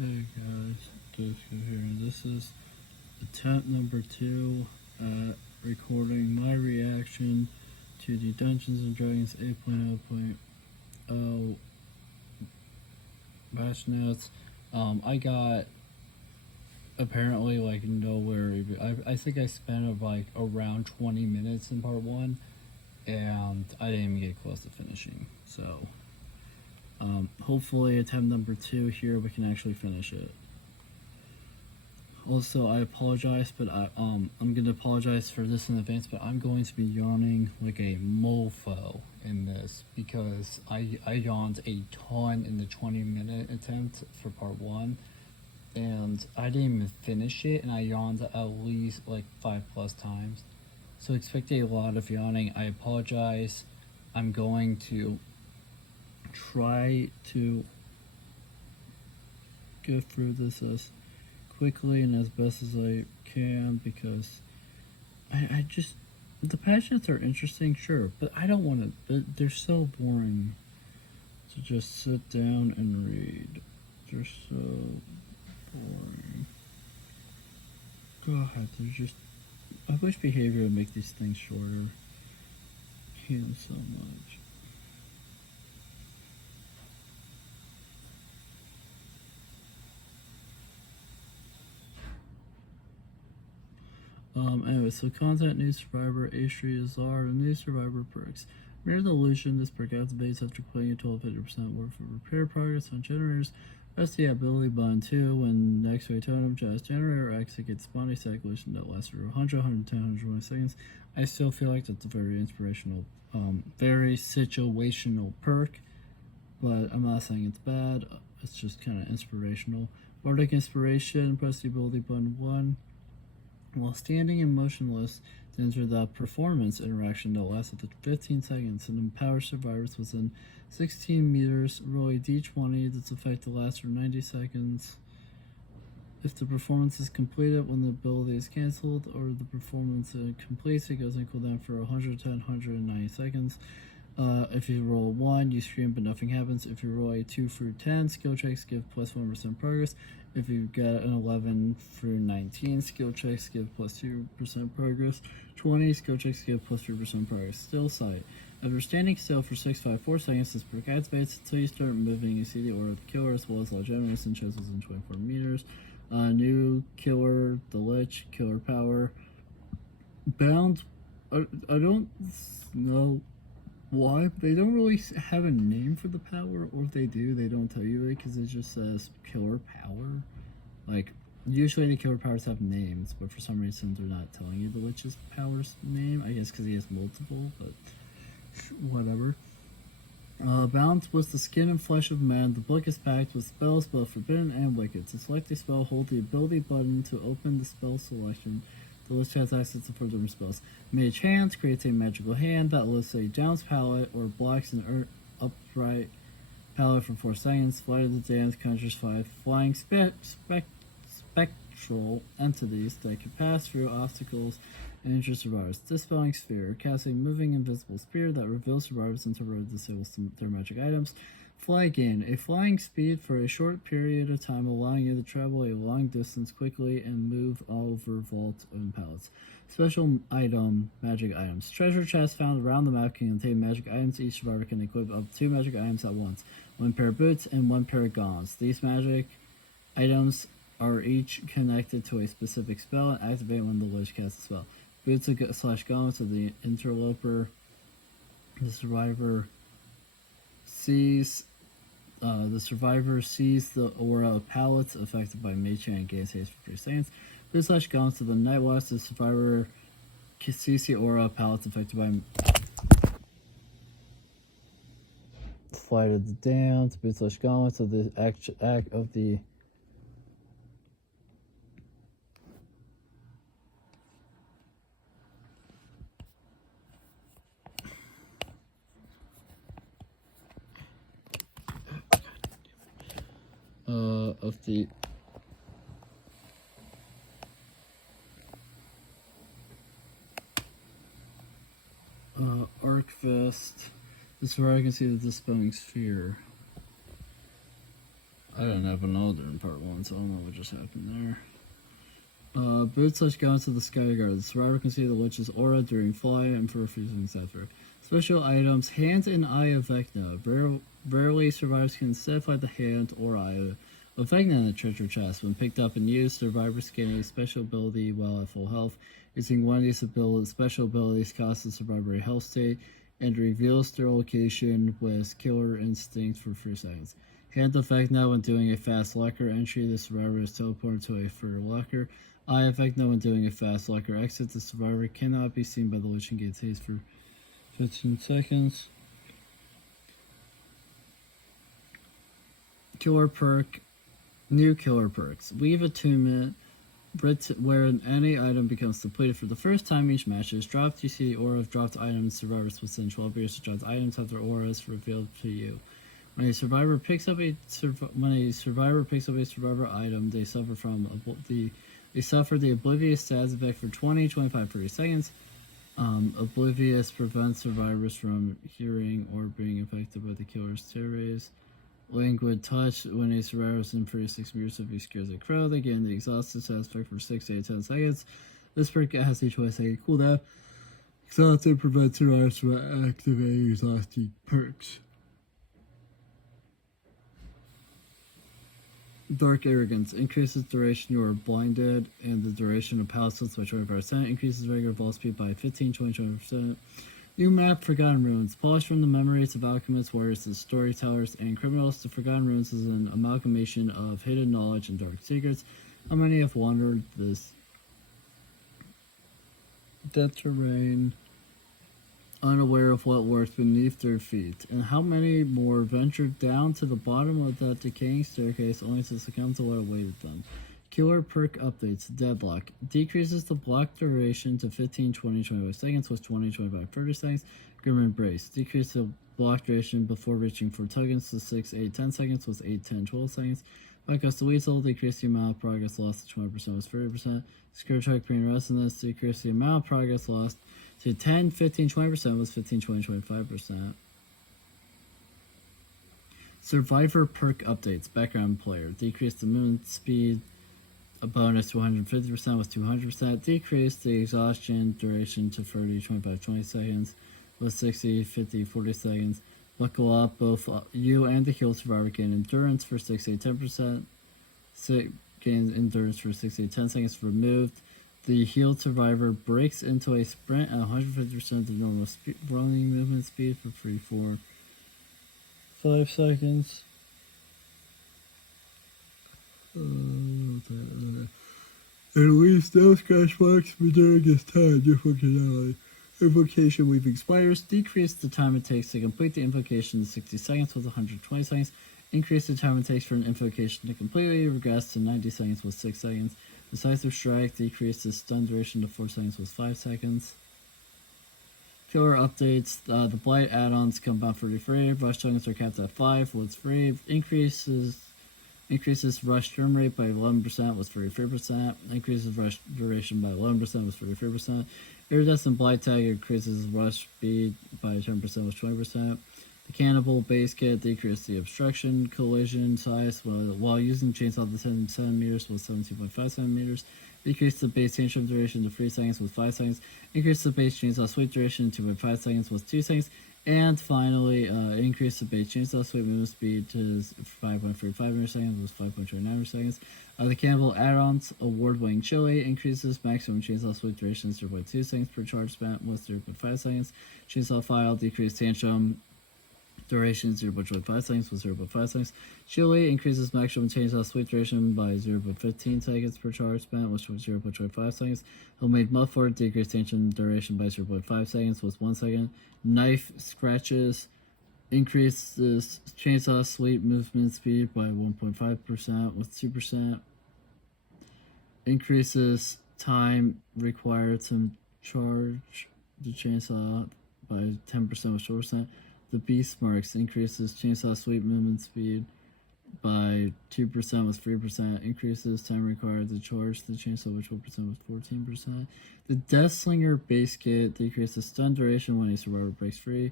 Hey guys, D1sco here. This is attempt number 2 at recording my reaction to the Dungeons and Dragons 8.0.0 patch notes. I got apparently like nowhere. I think I spent like around 20 minutes in part 1, and I didn't even get close to finishing. So hopefully attempt number 2 here we can actually finish it. Also, I apologize, but I'm gonna apologize for this in advance, but I'm going to be yawning like a mofo in this because I yawned a ton in the 20-minute attempt for part 1, and I didn't even finish it, and I yawned at least like 5+ times. So expect a lot of yawning. I apologize. I'm going to try to get through this as quickly and as best as I can, because I just, the patch notes are interesting, sure, but I don't want to, they're so boring to just sit down and read. They're so boring. God, they're just, I wish behavior would make these things shorter. I hate them so much. Anyway, so content, new survivor, Astria, Azar, and new survivor perks. Mirror the illusion, this perk activates after completing a total of 50% work for repair progress on generators. Press the ability button 2 when next to a totem, just generator exit gets spawning static illusion that lasts for 100, 110, 120 seconds. I still feel like that's a very inspirational, very situational perk, but I'm not saying it's bad, it's just kind of inspirational. Bardic Inspiration, press the ability button 1. While standing and motionless, to enter the performance interaction that lasts up to 15 seconds and empowers survivors within 16 meters. Roll a d20 that's effective lasts for 90 seconds. If the performance is completed when the ability is cancelled, or the performance completes, it goes in cooldown for 110, 190 seconds. If you roll a 1, you scream but nothing happens. If you roll a 2 through 10, skill checks give plus 1% progress. If you get an 11 through 19, skill checks give plus 2% progress. 20, skill checks give plus 3% progress. Still sight. After standing still for 654 seconds, this perk activates until you start moving. You see the aura of the killer as well as all generators and shows within 24 meters. New killer, the Lich, killer power. Bound, I don't know why, but they don't really have a name for the power, or if they do, they don't tell you it because it just says killer power. Like, usually the killer powers have names, but for some reason they're not telling you the Lich's power's name. I guess because he has multiple, but whatever. Bound with the skin and flesh of man, the book is packed with spells both forbidden and wicked. To select a spell, hold the ability button to open the spell selection. The list has access to 4 different spells. Mage Hand creates a magical hand that lists a Down's palette or blocks an upright palette for 4 seconds. Flight of the Damned conjures 5 flying spectral entities that can pass through obstacles and injure survivors. Dispelling Sphere casts a moving invisible spear that reveals survivors and temporarily disables their magic items. Fly Gain, a flying speed for a short period of time, allowing you to travel a long distance quickly and move over vault and pallets. Special item, magic items. Treasure chests found around the map can contain magic items. Each survivor can equip up to 2 magic items at once. 1 pair of boots and 1 pair of gaunts. These magic items are each connected to a specific spell and activate when the Lich casts a spell. Boots / gaunts of the interloper. The survivor sees the aura of pallets affected by Mage Hand and gains haste for 3 seconds. Boots / gaunts of the Night Watch. The survivor sees the aura of pallets affected by Flight of the Damned. Boots / gaunts of the act of the Arc Vest. This is where I can see the Dispelling Sphere. I don't even know they're in part 1. balance. I don't know what just happened there. Boots slash go into the sky guard. The survivor can see the witch's aura during fly and for a few seconds after. Special items: hand and eye of Vecna. Rarely survivors can identify the hand or eye of Vecna in the treasure chest. When picked up and used, survivors gain a special ability while at full health. Using one of these special abilities costs the survivor a health state and reveals their location with killer instinct for 3 seconds. Hand effect now when doing a fast locker entry, the survivor is teleported to a further locker. Eye effect now when doing a fast locker exit, the survivor cannot be seen by the witch and gets hazed for 15 seconds. Killer perk. New killer perks. Weave attunement. Wherein any item becomes depleted for the first time each match is dropped. You see the aura of dropped items. Survivors within 12 years of dropped items have their auras revealed to you. When a survivor picks up a survivor item, they suffer the oblivious status effect for 20, 25, 30 seconds. Oblivious prevents survivors from hearing or being affected by the killer's terrors. Languid touch. When a survivor is in 36 meters if he scares a crow, they gain the exhausted status effect for 6 to 10 seconds. This perk has a 20-second cooldown. Exhausted prevents survivors from activating exhausting perks. Dark Arrogance. Increases duration you are blinded and the duration of palisades by 25%. Increases regular ball speed by 15, 20, 20%. New map, Forgotten Ruins. Polished from the memories of alchemists, warriors, storytellers, and criminals, the Forgotten Ruins is an amalgamation of hidden knowledge and dark secrets. How many have wandered this dead terrain, unaware of what lurks beneath their feet? And how many more ventured down to the bottom of that decaying staircase only to succumb to what awaited them? Killer perk updates. Deadlock. Decreases the block duration to 15, 20, 25 seconds with 20, 25, 30 seconds. Grim Embrace. Decrease the block duration before reaching for tuggins to 6, 8, 10 seconds with 8, 10, 12 seconds. Bypass the Weasel. Decrease the amount of progress lost to 20% with 30%. Scourge Track Green Resonance. Decrease the amount of progress lost to 10, 15, 20% with 15, 20, 25%. Survivor perk updates. Background player. Decrease the movement speed. A bonus to 150% with 200%. Decrease the exhaustion duration to 30, 25, 20 seconds with 60, 50, 40 seconds. Buckle up. Both you and the healed survivor gain endurance for 60, 10%. Gain endurance for 60, 10 seconds. Removed. The healed survivor breaks into a sprint at 150% of the normal running movement speed for 3, 4, 5 seconds. At least no scratch marks during this time. Your functionality. Invocation weave expires. Decrease the time it takes to complete the invocation to 60 seconds with 120 seconds. Increase the time it takes for an invocation to completely regress to 90 seconds with 6 seconds. Decisive strike. Decrease the stun duration to 4 seconds with 5 seconds. Killer updates. The Blight add-ons come out for free. Rush tokens are capped at 5. What's free? Increases rush turn rate by 11% was 33%. Increases rush duration by 11% was 33%. Iridescent Blight Tag increases rush speed by 10% was 20%. The Cannibal base kit decreased the obstruction collision size while using chainsaw to 10 centimeters was 17.5 centimeters. Decreased the base tantrum duration to 3 seconds with 5 seconds. Increased the base chainsaw sweep duration to 2.5 seconds with 2 seconds. And finally, increase the base chainsaw sweep movement speed to 5.35 milliseconds with 5.29 milliseconds. The Cannibal add-ons, award-winning chili, increases maximum chainsaw sweep duration 0.2 seconds per charge spent with 0.5 seconds. Chainsaw file, decreased tantrum duration 0.25 seconds with 0.5 seconds. Chili increases maximum chainsaw sweep duration by 0.15 seconds per charge spent with 0.25 seconds. Homemade muffler decreased tantrum duration by 0.5 seconds with 1 second. Knife scratches increases chainsaw sweep movement speed by 1.5% with 2%. Increases time required to charge the chainsaw by 10% with 4%. The Beast Marks increases chainsaw sweep movement speed by 2% with 3%. Increases time required to charge the chainsaw by 12% with 14%. The Death Slinger base kit decreases stun duration when a survivor breaks free.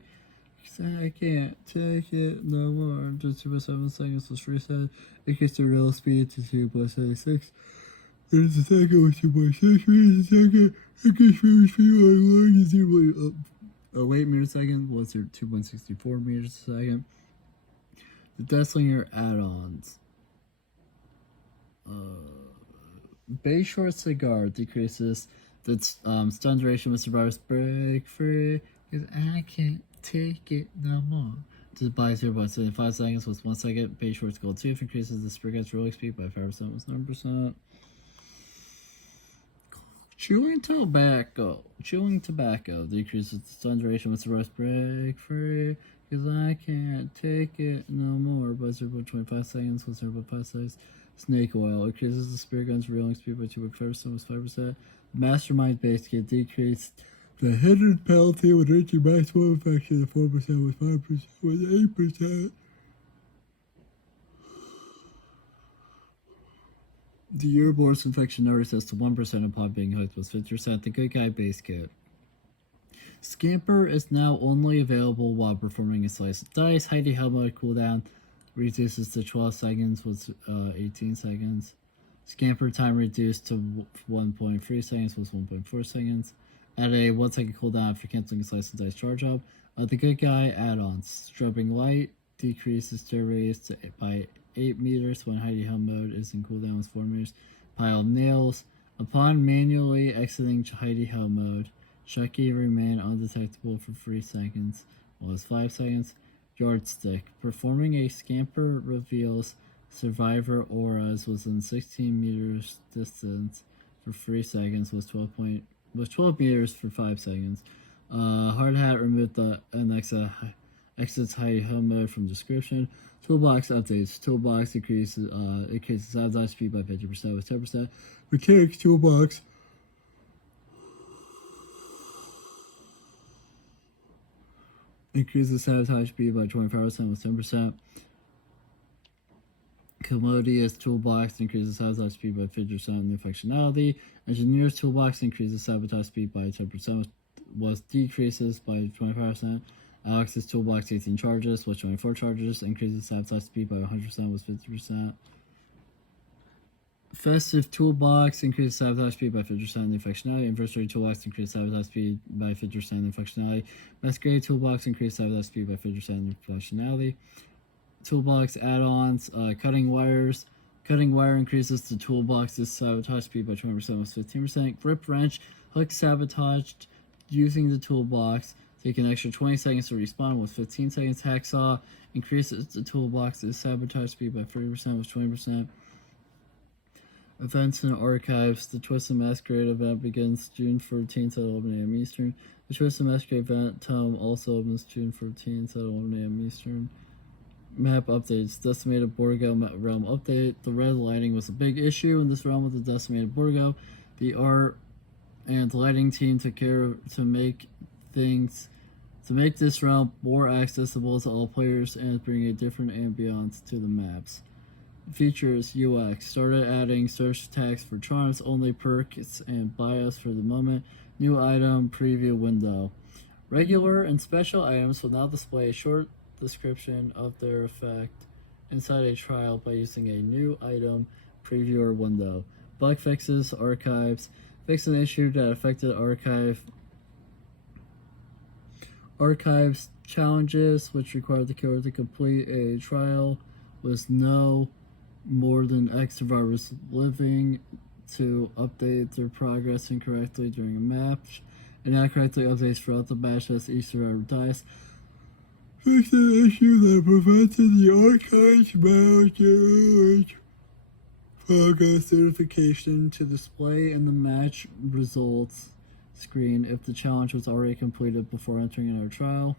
'Cause I can't take it no more. Just 2.7 seconds was reset. Increase the real speed to 2.76. There's a second with 2.6 meters a second. Increase real speed by 1 to 0.08 meters a second was 2.64 meters a second. The Deathslinger add-ons. Bay Short Cigar decreases the stun duration with survivors break free because I can't take it no more. Just by 0.75 seconds was 1 second. Bay Short's Gold Tooth increases the Spriggan's rolling speed by 5% was 9%. Chewing tobacco decreases the stun duration with survivors break free because I can't take it no more by 0.25 seconds with 0.5 seconds. Snake oil increases the spear gun's reeling speed by 2.5% was 5%. Mastermind base kit decreased the hidden penalty with reaching maximum infection to 4% was 5% was 8%. The Ouroboros infection notices to 1% upon being hooked was 50%. The Good Guy base kit. Scamper is now only available while performing a slice of dice. Heidi Helmut cooldown reduces to 12 seconds with 18 seconds. Scamper time reduced to 1.3 seconds was 1.4 seconds. At a 1 second cooldown after canceling a slice of dice charge up. The Good Guy add-ons. Strobing light decreases stir radius by 8 meters when Heidi Helm mode is in cooldown with 4 meters. Pile of nails. Upon manually exiting Heidi Helm mode, Chucky remain undetectable for 3 seconds, was 5 seconds. Yardstick. Performing a scamper reveals survivor auras within 16 meters distance for 3 seconds, was 12 meters for 5 seconds. Hard hat removed the exits Heidi Helm mode from description. Toolbox updates. Toolbox increases sabotage speed by 50% with 10%. Mechanics toolbox. Increases sabotage speed by 25% with 10%. Commodious toolbox increases sabotage speed by 50% in the functionality. Engineer's toolbox increases sabotage speed by 10%, was decreases by 25%. Alex's toolbox 18 charges, was 24 charges, increases sabotage speed by 100%, was 50%. Festive toolbox increases sabotage speed by 50% in the functionality. Anniversary toolbox increases sabotage speed by 50% in the functionality. Masquerade toolbox increases sabotage speed by 50% in the functionality. Toolbox add-ons, cutting wires. Cutting wire increases the toolbox's sabotage speed by 20% was 15%. Grip wrench, hook sabotaged using the toolbox. Take an extra 20 seconds to respawn was 15 seconds. Hacksaw increases the toolbox's sabotage speed by 30% was 20%. Events and archives. The Twist and Masquerade event begins June 14th at 11 a.m. Eastern. The Twist and Masquerade event tome also opens June 14th at 11 a.m. Eastern. Map updates. Decimated Borgo realm update. The red lighting was a big issue in this realm with the Decimated Borgo. The art and lighting team took care to make this realm more accessible to all players and bring a different ambiance to the maps. Features. UX. Started adding search tags for charms, only perks and bios for the moment. New item preview window. Regular and special items will now display a short description of their effect inside a trial by using a new item previewer window. Bug fixes. Archives. Fix an issue that affected archives challenges, which required the killer to complete a trial with no more than X survivors living to update their progress incorrectly during a match, and not correctly updates throughout the match as each survivor dies. Fix an issue that prevented the archives manager's progress certification to display in the match results screen if the challenge was already completed before entering another trial.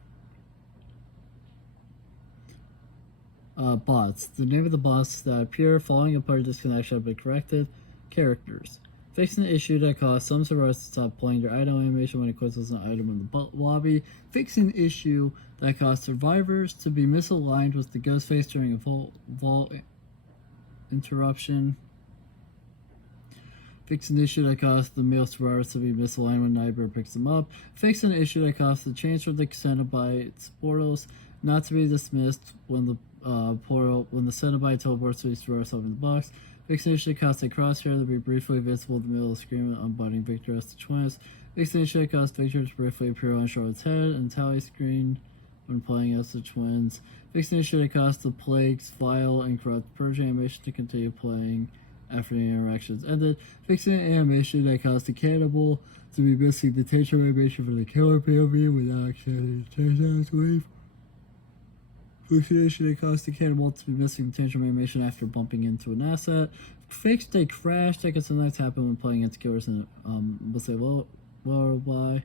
Bots. The name of the bots that appear following a player disconnection have been corrected. Characters. Fixing an issue that caused some survivors to stop playing their item animation when it closes an item in the lobby. Fixing an issue that caused survivors to be misaligned with the ghost face during a vault interruption. Fix an issue that causes the male survivors to be misaligned when Nightbird picks them up. Fix an issue that causes the change for the Cenobite portals not to be dismissed when the Cenobite teleports to the survivors up in the box. Fix an issue that causes a crosshair to be briefly visible in the middle of the screen when unbinding Victor as the twins. Fix an issue that causes Victor to briefly appear on Charlotte's head and tally screen when playing as the twins. Fix an issue that causes the Plague's Vile and Corrupt Purge animation to continue playing after the interactions ended. Fixing an animation that caused the cannibal to be missing the tension animation for the killer POV without actually changing its wave. Fixing an issue that caused the cannibal to be missing the tension animation after bumping into an asset. Fixed a crash that can sometimes happen when playing against killers in let's say lower Y.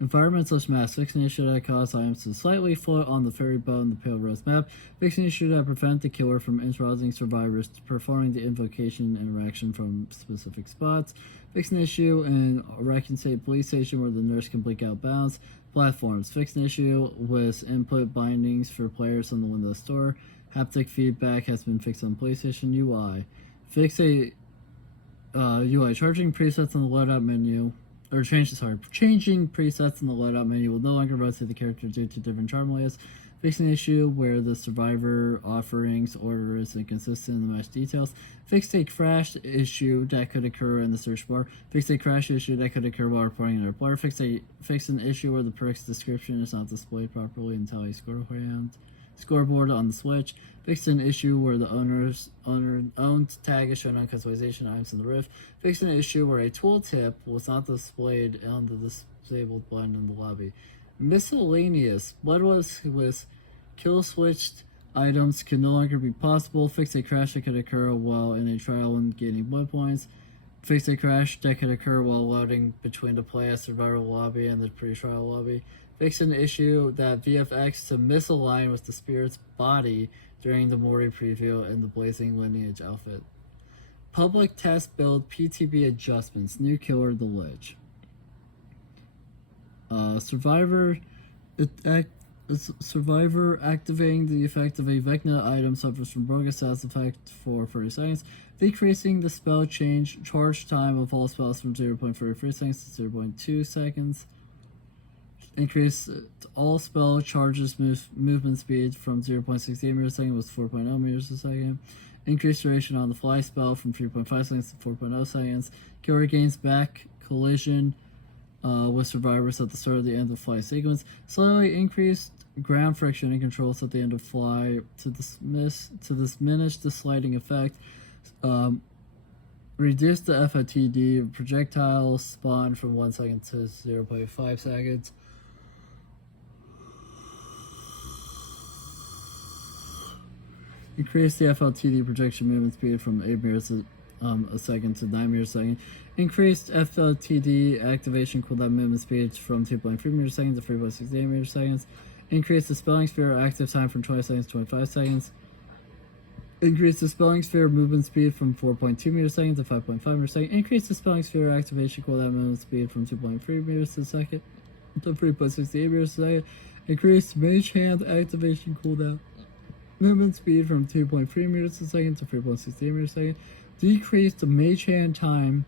Environment / mass. Fix an issue that causes items to slightly float on the ferry boat in the Pale Rose map. Fix an issue that prevent the killer from interrupting survivors performing the invocation interaction from specific spots. Fix an issue in Raccoon State Police Station where the nurse can blink out bounds. Platforms. Fix an issue with input bindings for players on the Windows Store. Haptic feedback has been fixed on PlayStation. UI. Fix a UI. Charging presets on the loadout menu. Changing presets in the loadout menu will no longer rotate the character due to different charm layers. Fix an issue where the survivor offerings order is inconsistent in the match details. Fix a crash issue that could occur in the search bar. Fix a crash issue that could occur while reporting another player. Fix an issue where the perk's description is not displayed properly until a scoreboard on the Switch. Fix an issue where the owned tag is shown on customization items in the Rift. Fix an issue where a tooltip was not displayed on the disabled button in the lobby. Miscellaneous. Blood with kill switched items can no longer be possible. Fix a crash that could occur while in a trial and gaining blood points. Fix a crash that could occur while loading between the play survival lobby and the pre-trial lobby. Fix an issue that VFX to misalign with the spirit's body during the Mori preview in the Blazing Lineage outfit. Public test build PTB adjustments. New killer the Lich. Survivor activating the effect of a Vecna item suffers from broken status effect for 30 seconds, decreasing the spell charge time of all spells from 0.33 seconds to 0.2 seconds. Increase all spell charges movement speed from 0.68 meters a second with 4.0 meters a second. Increase duration on the fly spell from 3.5 seconds to 4.0 seconds. Killer gains back collision with survivors at the start of the end of fly sequence. Slightly increased ground friction and controls at the end of fly to diminish the sliding effect. Reduce the FOTD of projectile spawn from 1 second to 0.5 seconds. Increase the FLTD projection movement speed from 8 meters a second to 9 meters a second. Increased FLTD activation cooldown movement speed from 2.3 meters a second to 3.68 meters a second. Increase the Spelling Sphere active time from 20 seconds to 25 seconds. Increase the Spelling Sphere movement speed from 4.2 meters a second to 5.5 meters a second. Increase the Spelling Sphere activation cooldown movement speed from 2.3 meters a second to 3.68 meters a second. Increase Mage Hand activation cooldown movement speed from 2.3 meters a second to 3.68 meters a second. Decrease the Mage Hand time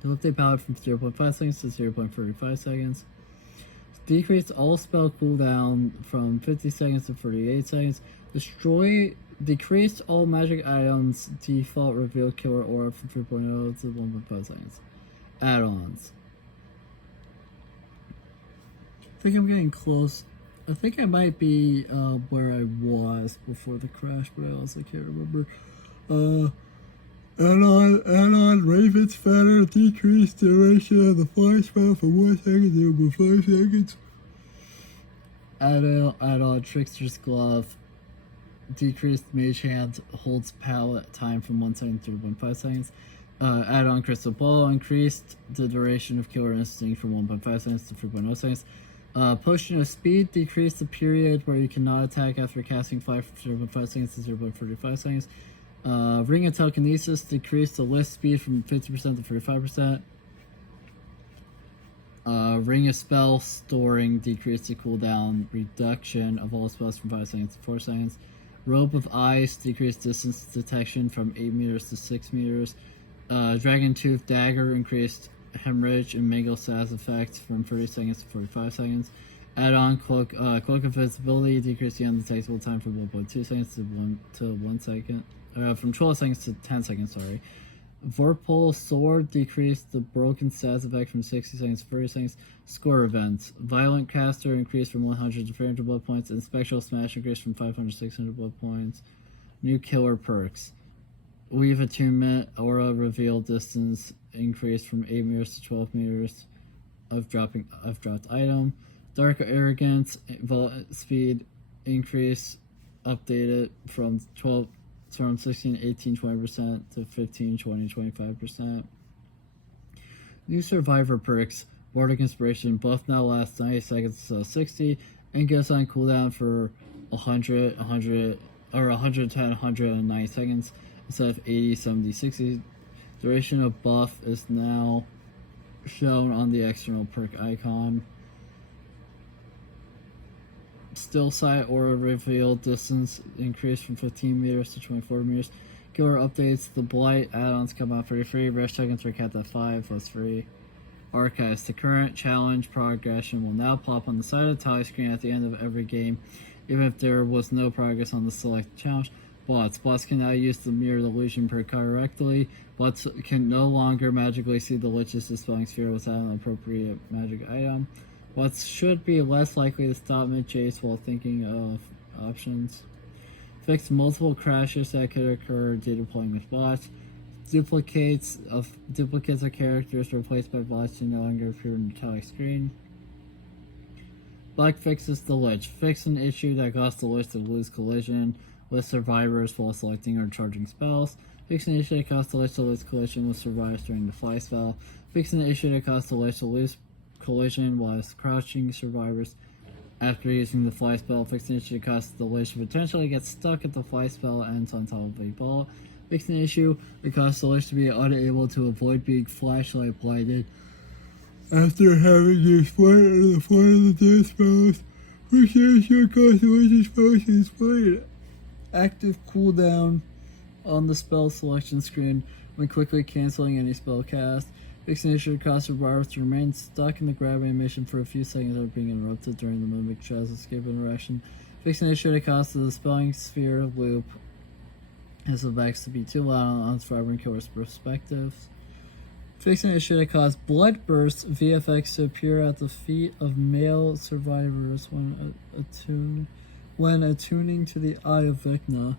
to lift a pallet from 0.5 seconds to 0.35 seconds. Decrease all spell cooldown from 50 seconds to 38 seconds. Decreased all magic items default reveal killer aura from 3.0 to 1.5 seconds. Add-ons. I think I'm getting close. I think I might be where I was before the crash, but I also can't remember. Add-on Raven's Feather, decreased duration of the fly spell from 1 second to 5 seconds. Add-on Trickster's Glove, decreased Mage Hand holds pallet time from 1 second to 1.5 seconds. Add-on Crystal Ball, increased the duration of Killer Instinct from 1.5 seconds to 3.0 seconds. Potion of Speed, decreased the period where you cannot attack after casting fire from 0.5 seconds to 0.35 seconds. Ring of Telekinesis, decreased the lift speed from 50% to 35%. Ring of Spell Storing, decreased the cooldown reduction of all spells from 5 seconds to 4 seconds. Rope of Ice, decreased distance detection from 8 meters to 6 meters. Dragon Tooth Dagger, increased hemorrhage and mangle status effect from 30 seconds to 45 seconds. Add-on Cloak of Invisibility, decreased the undetectable time from 1.2 seconds to 1 second. From 12 seconds to 10 seconds, sorry. Vorpal Sword, decreased the broken status effect from 60 seconds to 30 seconds. Score events. Violent Caster, increased from 100 to 300 blood points. And Spectral Smash, increased from 500 to 600 blood points. New killer perks. Weave Attunement, Aura Reveal Distance, increased from 8 meters to 12 meters of dropped item. Dark Arrogance, Speed, increase, updated from 16, 18, 20% to 15, 20, 25%. New Survivor perks. Bardic Inspiration, buff now lasts 90 seconds to 60, and goes on cooldown for 110, 190 seconds instead of 80, 70, 60. Duration of buff is now shown on the external perk icon. Still Sight Aura Reveal Distance increased from 15 meters to 24 meters. Killer updates. The Blight add-ons come out for free. Rush tokens are capped at 5, less free. Archives. The current challenge progression will now pop on the side of the tally screen at the end of every game, even if there was no progress on the selected challenge. Bots. Bots can now use the Mirror Illusion perk correctly. Bots can no longer magically see the Lich's Dispelling Sphere without an appropriate magic item. Bots should be less likely to stop mid-chase while thinking of options. Fix multiple crashes that could occur due to playing with bots. Duplicates of characters replaced by bots can no longer appear on the tally screen. Black fixes the Lich. Fix an issue that caused the Lich to lose collision with survivors while selecting or charging spells. Fix an issue that caused the Lich to lose collision with survivors during the fly spell. Fix an issue that caused the Lich to lose collision while crouching survivors after using the fly spell. Fix an issue that causes the Lich to potentially get stuck at the fly spell and ends on top of a ball. Fix an issue that causes the Lich to be unable to avoid being flashlight blinded after having used flight on the front of the dance spells. Fix an issue that causes the Lich's spells to display active cooldown on the spell selection screen when quickly canceling any spell cast. Fix an issue that causes survivors to remain stuck in the grab animation for a few seconds without being interrupted during the Mimic Chaz escape interaction. Fix an issue that causes the Dispelling Sphere loop has effects to be too loud on survivor and killer's perspectives. Fix an issue that caused blood bursts VFX to appear at the feet of male survivors when attuning to the Eye of Vecna.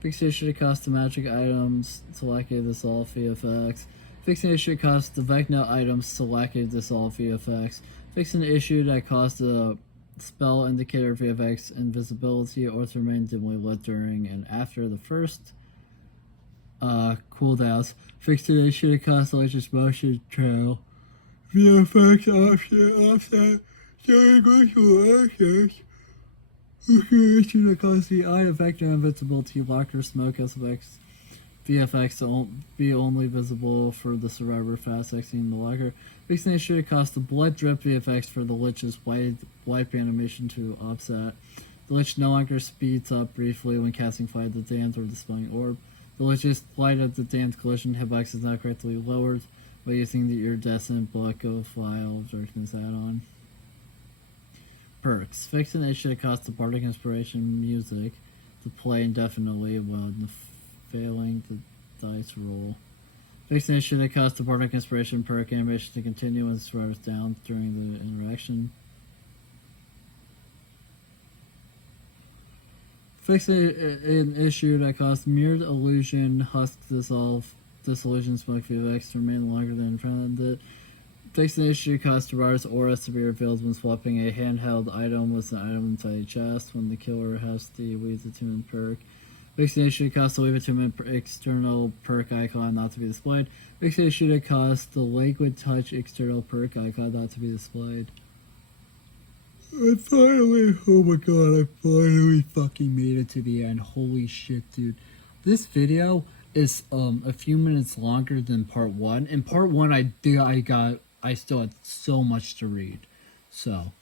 Fix an issue that caused the magic items to lack a dissolve VFX. Fix an issue that caused the Vecna items to lack a dissolve VFX. Fix an issue that caused the spell indicator VFX invisibility or to remain dimly lit during and after the first cooldowns. Fix an issue that caused the Lich's motion trail VFX option offset during global access. Fix an issue that caused the Eye of Vecna invincibility locker smoke effects VFX to be only visible for the survivor fast exiting the locker. Fix an issue that caused the blood drip VFX for the Lich's wipe animation to offset. The Lich no longer speeds up briefly when casting Flight of the Damned or dispelling Orb. The Lich's Flight of the Damned collision hitbox is now correctly lowered by using the Iridescent Block of Vial of Darkness add-on. Perks. Fix an issue that caused the Bardic Inspiration music to play indefinitely while failing the dice roll. Fix an issue that caused the Bardic Inspiration perk animation to continue when the survivor is down during the interaction. Fix an issue that caused Mirrored Illusion Husk Dissolution Smoke VFX to remain longer than intended. Fix an issue that caused survivor's auras to be revealed when swapping a handheld item with an item inside a chest when the killer has the Weave Attunement perk. Fix an issue that caused the Weave Attunement external perk icon not to be displayed. Fix an issue that caused the Liquid Touch external perk icon not to be displayed. And finally, oh my god, I finally fucking made it to the end. Holy shit, dude. This video is a few minutes longer than part one. In part one, I still had so much to read. So,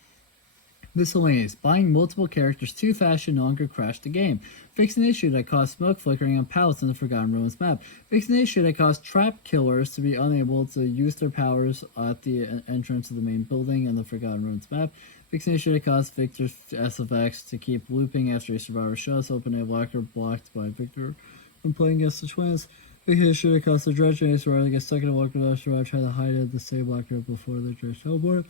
Miscellaneous. Buying multiple characters too fast should no longer crash the game. Fix an issue that caused smoke flickering on pallets on the Forgotten Ruins map. Fix an issue that caused trap killers to be unable to use their powers at the entrance of the main building on the Forgotten Ruins map. Fix an issue that caused Victor's SFX to keep looping after a survivor shuts open a locker blocked by Victor when playing against the twins. Fix an issue that caused the Dredge and a survivor to get stuck in a locker without a survivor try to hide it the same locker before the Dredge teleport.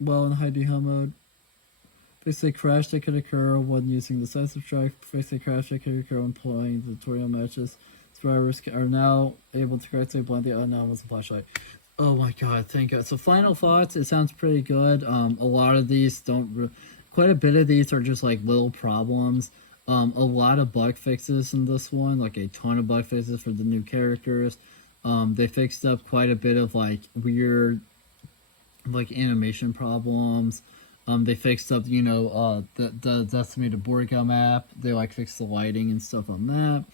Well, in high DH mode, fix a crash that could occur when using the decisive strike. Fix a crash that could occur when playing the tutorial matches. Survivors are now able to correctly blind the unknown with a flashlight. Oh my god, thank God. So final thoughts, it sounds pretty good. A lot of these quite a bit of these are just like little problems. A lot of bug fixes in this one, like a ton of bug fixes for the new characters. They fixed up quite a bit of like weird like animation problems. They fixed up, the decimated Borgo map. They like fixed the lighting and stuff on that.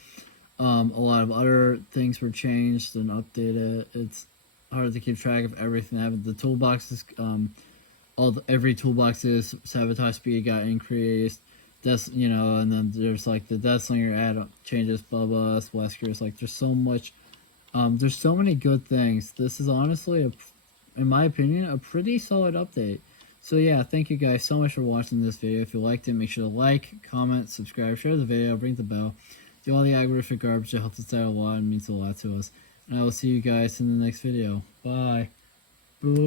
A lot of other things were changed and updated. It's hard to keep track of everything that happened. The toolboxes, every toolbox's sabotage speed got increased. And then there's like the Deathslinger add changes, Bubba's, Wesker's. Like there's so much, there's so many good things. This is honestly in my opinion, a pretty solid update. So yeah, thank you guys so much for watching this video. If you liked it, make sure to like, comment, subscribe, share the video, ring the bell, do all the algorithmic garbage. It helps us out a lot and means a lot to us. And I will see you guys in the next video. Bye. Boo.